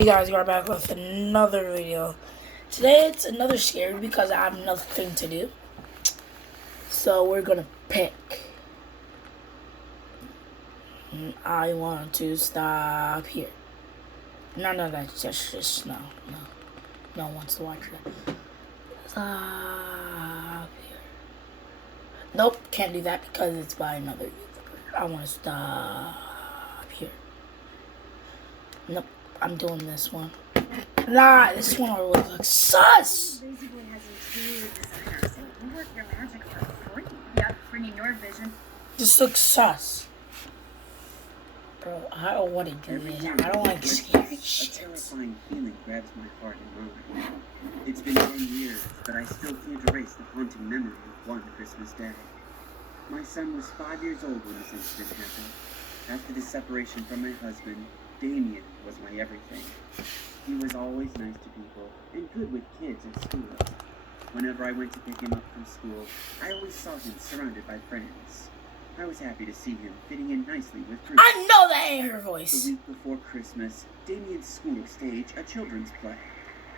Hey guys, we're back with another video. Today it's another scary because I have nothing to do. So we're gonna pick. I want to stop here. No, that's just no one wants to watch that. Stop here. Nope, can't do that because it's by another YouTuber. I want to stop here. Nope, I'm doing this one. Nah, this one always looks sus! Lazy Boy has interior designer, so you work your magic for free. Yeah, bringing your vision. This looks sus. Bro, I don't want to do this. I don't like scary shit. A terrifying feeling grabs my heart and mind. It's been 10 years, but I still can't erase the haunting memory of one Christmas day. My son was 5 years old when this incident happened. After the separation from my husband, Damien was my everything. He was always nice to people and good with kids at school. Whenever I went to pick him up from school, I always saw him surrounded by friends. I was happy to see him fitting in nicely with groups. I know that ain't her voice. The week before Christmas, Damien's school staged a children's play.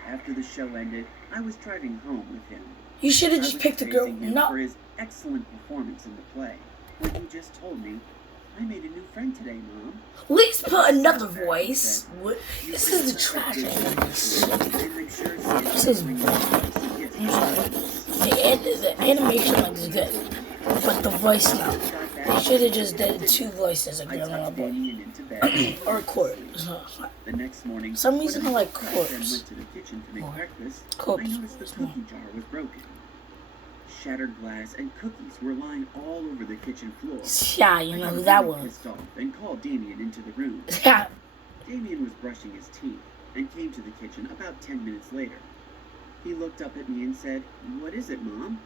After the show ended, I was driving home with him. You should have just picked a girl. Him No. for his excellent performance in the play, when he just told me, "I made a new friend today, Mom." At least put another voice. What? This is the trash. This is. I'm sorry. The animation looks good, but the voice no. They should have just did two voices, a girl and a boy, or a corpse. The next morning, For some reason I like went corpse. to the kitchen to make breakfast. Corpse. I noticed the cookie jar was broken. Shattered glass and cookies were lying all over the kitchen floor. Yeah, you know who that was. Pissed off and called Damien into the room. Yeah. Damien was brushing his teeth and came to the kitchen about 10 minutes later. He looked up at me and said, "What is it, Mom?"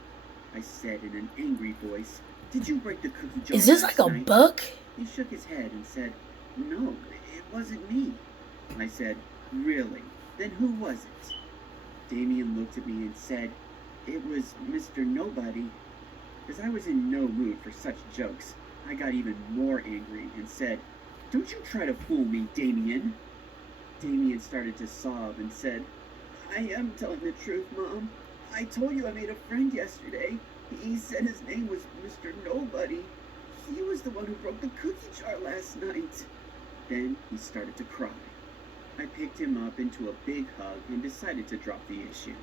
I said in an angry voice, "Did you break the cookie jar?" Is this like a night?" book? He shook his head and said, "No, it wasn't me." I said, "Really? Then who was it?" Damien looked at me and said, "It was Mr. Nobody." As I was in no mood for such jokes, I got even more angry and said, "Don't you try to fool me, Damien." Damien started to sob and said, "I am telling the truth, Mom. I told you I made a friend yesterday. He said his name was Mr. Nobody. He was the one who broke the cookie jar last night." Then he started to cry. I picked him up into a big hug and decided to drop the issue.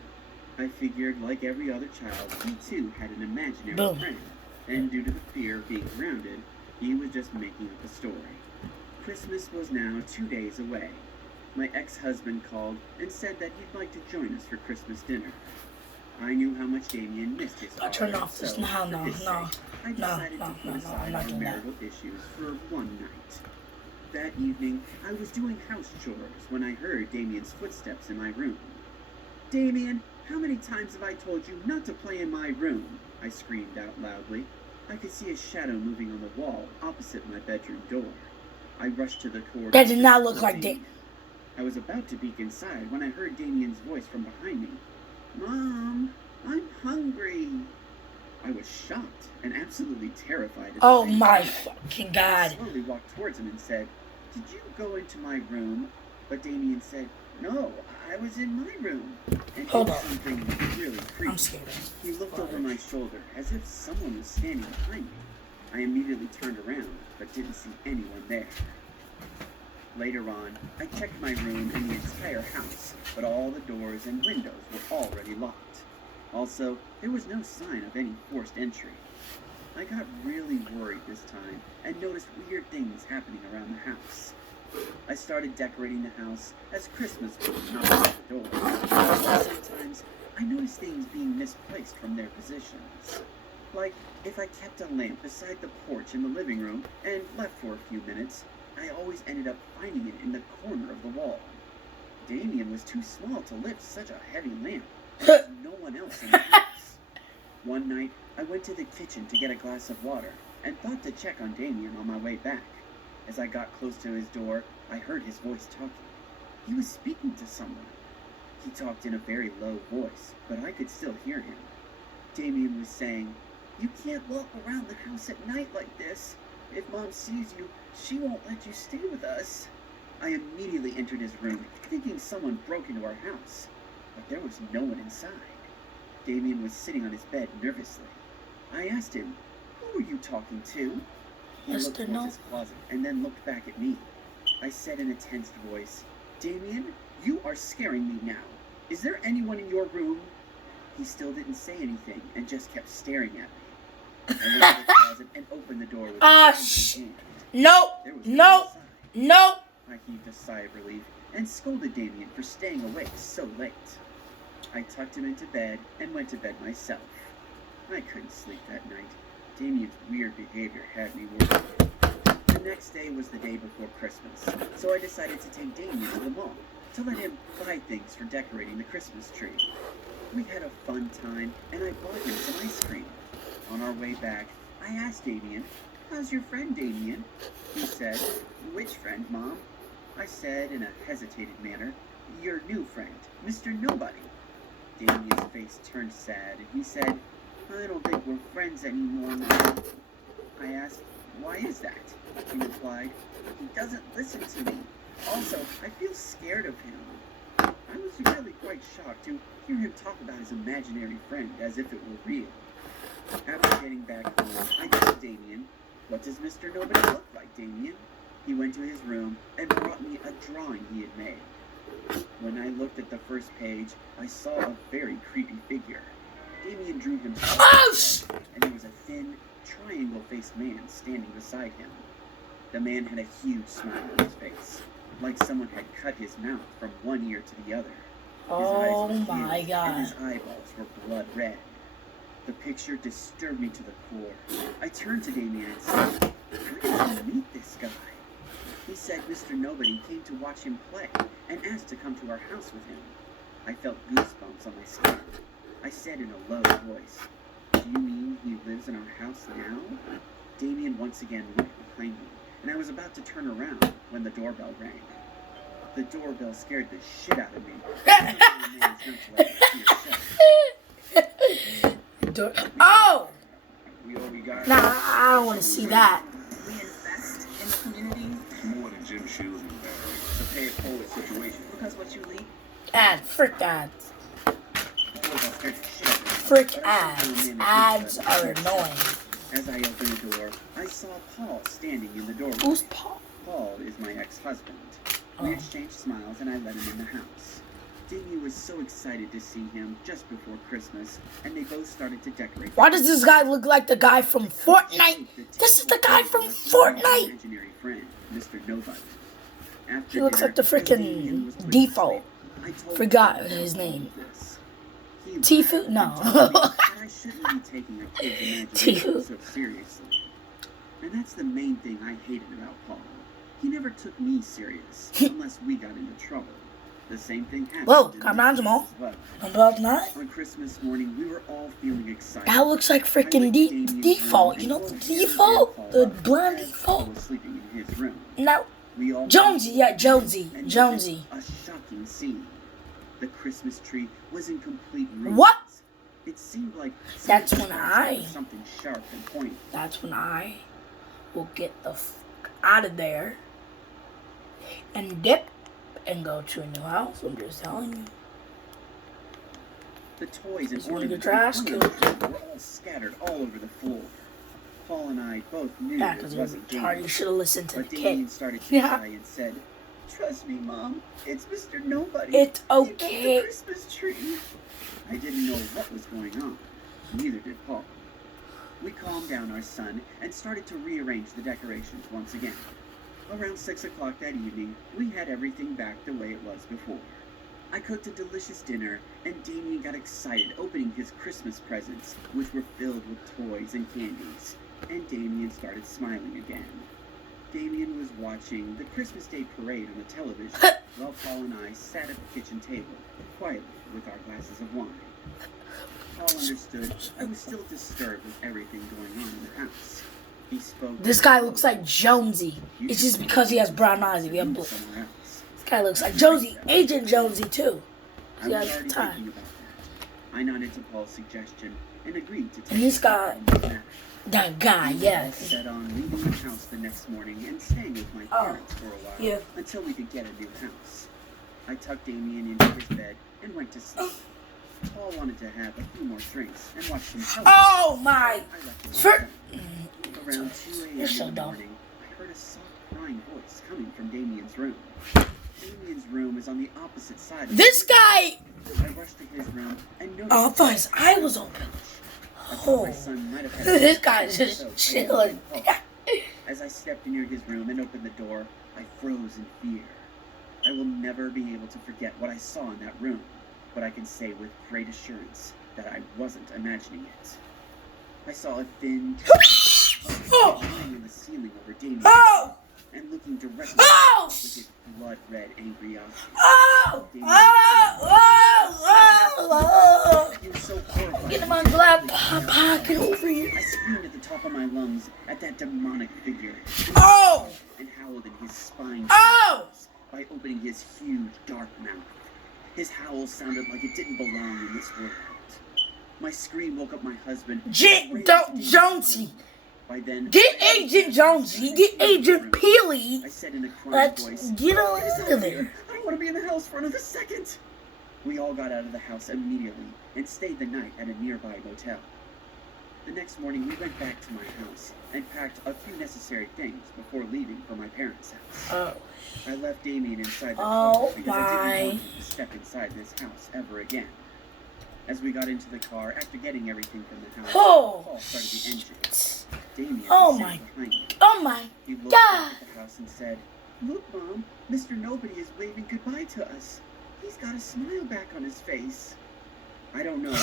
I figured, like every other child, he too had an imaginary Boom. friend, and due to the fear of being grounded, he was just making up a story. Christmas was now 2 days away. My ex-husband called and said that he'd like to join us for Christmas dinner. I knew how much Damien missed his I'll turn off this so, now. for No, his no, sake, I no, decided no, to no, put no, aside I'm not our doing that. marital issues for one night. That evening, I was doing house chores when I heard Damien's footsteps in my room. "Damien, how many times have I told you not to play in my room?" I screamed out loudly. I could see a shadow moving on the wall opposite my bedroom door. I rushed to the corridor. That did not look like Damien. I was about to peek inside when I heard Damien's voice from behind me. "Mom, I'm hungry." I was shocked and absolutely terrified. at the Oh same my time. fucking I god. slowly walked towards him and said, "Did you go into my room?" But Damien said, "No, I was in my room." And Hold it was on. something really creepy. I'm scared. He looked over my shoulder as if someone was standing behind me. I immediately turned around, but didn't see anyone there. Later on, I checked my room and the entire house, but all the doors and windows were already locked. Also, there was no sign of any forced entry. I got really worried this time and noticed weird things happening around the house. I started decorating the house as Christmas was knocking at the door. Sometimes I noticed things being misplaced from their positions. Like if I kept a lamp beside the porch in the living room and left for a few minutes, I always ended up finding it in the corner of the wall. Damien was too small to lift such a heavy lamp. There was no one else in the house. One night, I went to the kitchen to get a glass of water and thought to check on Damien on my way back. As I got close to his door, I heard his voice talking. He was speaking to someone. He talked in a very low voice, but I could still hear him. Damien was saying, "You can't walk around the house at night like this. If Mom sees you, she won't let you stay with us." I immediately entered his room, thinking someone broke into our house. But there was no one inside. Damien was sitting on his bed nervously. I asked him, "Who were you talking to?" He looked Mr. towards No. his closet and then looked back at me. I said in a tensed voice, "Damien, you are scaring me now. Is there anyone in your room?" He still didn't say anything and just kept staring at me. I went to the closet and opened the door with Ah, my hand. Nope. There was Nope. inside. Nope. I heaved a sigh of relief and scolded Damien for staying awake so late. I tucked him into bed and went to bed myself. I couldn't sleep that night. Damien's weird behavior had me worried. The next day was the day before Christmas, so I decided to take Damien to the mall to let him buy things for decorating the Christmas tree. We had a fun time, and I bought him some ice cream. On our way back, I asked Damien, "How's your friend, Damien?" He said, "Which friend, Mom?" I said in a hesitated manner, "Your new friend, Mr. Nobody." Damien's face turned sad, and he said, "I don't think we're friends anymore, Mom." I asked, "Why is that?" He replied, "He doesn't listen to me. Also, I feel scared of him." I was really quite shocked to hear him talk about his imaginary friend as if it were real. After getting back home, I told Damien, "What does Mr. Nobody look like, Damien?" He went to his room and brought me a drawing he had made. When I looked at the first page, I saw a very creepy figure. Damien drew himself, Oh, and there was a thin, triangle-faced man standing beside him. The man had a huge smile on his face, like someone had cut his mouth from one ear to the other. Oh His eyes were my huge, God. and his eyeballs were blood red. The picture disturbed me to the core. I turned to Damien and said, "How did you meet this guy?" He said Mr. Nobody came to watch him play and asked to come to our house with him. I felt goosebumps on my skin. I said in a low voice, "Do you mean he lives in our house now?" Damien once again looked behind me, and I was about to turn around when the doorbell rang. The doorbell scared the shit out of me. Oh! We already got Nah, I don't want to see that. We invest in the community It's more than gym shoes and batteries. It's a pay-it-forward situation. because what you leave. Frick ads. Frick Frick ads. Ads are annoying. As I opened the door, I saw Paul standing in the doorway. Who's Paul? Paul is my ex-husband. We Oh. exchanged smiles and I let him in the house. Damien was so excited to see him just before Christmas, and they both started to decorate. Why does this guy look like the guy from Fortnite? This is the guy from Fortnite. Imaginary friend, Mr. Nobody. After He looks dinner, like the freaking Damien was put to default. sleep. I told Forgot Paul his all name. of this. He Tifu? laughed and No. told me that I shouldn't be taking a kid's imagination Tifu. so seriously. And that's the main thing I hated about Paul. He never took me serious unless we got into trouble. The same thing happened. Whoa, in calm this down, case Jamal. as well. About that? On Christmas morning, we were all feeling excited. That looks like freaking default. You know the default? The blonde default. Was sleeping in his room. No. We all Jonesy, yeah, Jonesy. and Jonesy. witnessed a shocking scene. The Christmas tree was in complete ruins. What? It seemed like That's someone when tried I- something sharp and pointy. That's when I will get the fuck out of there and dip and go to a new house. I'm just telling you. The toys and Just wanna get ornaments your ass on the killed. tree were all scattered all over the floor. Paul and I both knew Yeah, it because you're wasn't retarded. You Damien. should have listened to the But Damien kid. started to Yeah. cry and said, "Trust me, Mom. It's Mr. Nobody. It's He built the okay. Christmas tree." I didn't know what was going on. Neither did Paul. We calmed down our son and started to rearrange the decorations once again. Around 6 o'clock that evening, we had everything back the way it was before. I cooked a delicious dinner, and Damien got excited opening his Christmas presents, which were filled with toys and candies. And Damien started smiling again. Damien was watching the Christmas Day parade on the television, while Paul and I sat at the kitchen table, quietly with our glasses of wine. Paul understood I was still disturbed with everything going on in the house. He spoke. This guy looks like Jonesy. It's just because he has brown eyes. If you have blue. Somewhere else. This guy looks like Jonesy. Agent Jonesy, too. I He was has already time. thinking about that. I nodded to Paul's suggestion and agreed to take And this guy, me back. that guy, We all yes. set on leaving the house the next morning and staying with my parents for a while yeah. until we could get a new house. I tucked Damien into his bed and went to sleep. Paul wanted to have a few more drinks and watch some television. Oh my! I left him Sir. alone. Around 2 a.m. You're so in the dumb. morning, I heard a soft crying voice coming from Damien's room. Damien's room is on the opposite side of This the guy! I rushed to his room and noticed Oh, I thought his eye was open. I thought Oh. my son might have had This guy's just so I chilling. opened the door. As I stepped near his room and opened the door, I froze in fear. I will never be able to forget what I saw in that room, but I can say with great assurance that I wasn't imagining it. I saw a thin, Oh! lying in the ceiling over Damien Oh! and looking directly Oh! with his blood-red, angry eyes. Oh! Oh! He was so horrified. Get him on black pocket over here. I screamed at the top of my lungs at that demonic figure. Oh! And howled in his spine Oh! by opening his huge dark mouth. His howl sounded like it didn't belong in this world. My scream woke up my husband. Jonesy. By then, Get Agent Jonesy. Get Agent Peely. I said in a crying Let's voice, get "Get us out out of here. there. I don't want to be in the house for another second." We all got out of the house immediately and stayed the night at a nearby motel. The next morning, we went back to my house and packed a few necessary things before leaving for my parents' house. Oh. I left Damien inside the Oh car because I my. didn't want him to step inside this house ever again. As we got into the car, after getting everything from the house, Oh. Paul started the engine. Damien Oh was my. sitting behind me. Oh my. He looked God. back at the house and said, "Look, Mom, Mr. Nobody is waving goodbye to us. He's got a smile back on his face." I don't know,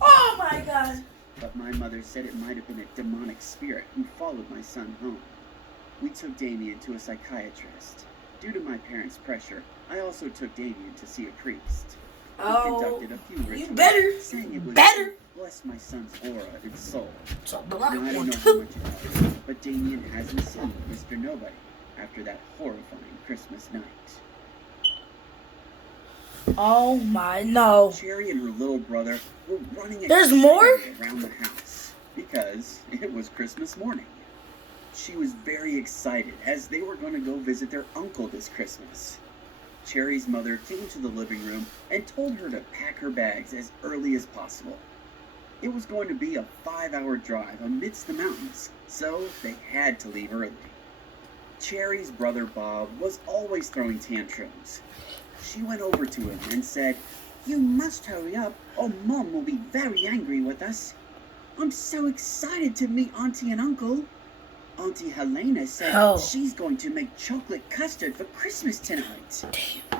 Oh my God. but my mother said it might have been a demonic spirit who followed my son home. We took Damien to a psychiatrist. Due to my parents' pressure, I also took Damien to see a priest. He conducted a few rituals, you better. saying it would Better. bless my son's aura and soul. So Now, black I don't one know how too. much it is, but Damien hasn't seen Mr. Nobody after that horrifying Christmas night. Oh my no. Cherry and her little brother were running There's more? excitedly around the house because it was Christmas morning. She was very excited as they were going to go visit their uncle this Christmas. Cherry's mother came to the living room and told her to pack her bags as early as possible. It was going to be a 5-hour drive amidst the mountains, so they had to leave early. Cherry's brother Bob was always throwing tantrums. She went over to him and said, "You must hurry up or Mom will be very angry with us. I'm so excited to meet Auntie and Uncle. Auntie Helena said Oh. she's going to make chocolate custard for Christmas tonight."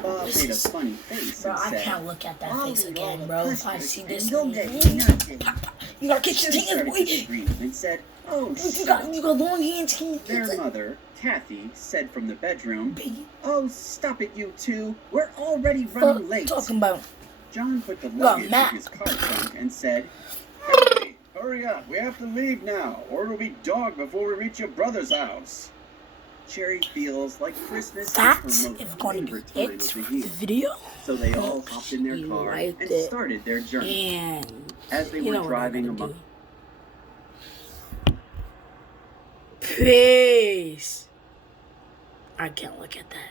Bob This made a is- funny face Bro, and I said, can't look at that "I'll face eat all again, the bro. If I custard see and this, you'll get you nothing." gotta get your Cherry hands, started boy. to scream and said, "Oh, You got shut." long hands. Can you Their get mother, Kathy, said from the bedroom, baby? "Oh, stop it, you two. We're already Fuck running late." talking about? John put the Well, luggage in Matt. his car trunk and said, "Hey, hurry up. We have to leave now, or it'll be dark before we reach your brother's house." Cherry feels like Christmas That's is her most if going to favorite be time it of the for the year. video. So they all Hope hopped in their you car liked and it. started their journey. And As they you know were what I'm driving gonna among do. Peace. I can't look at that.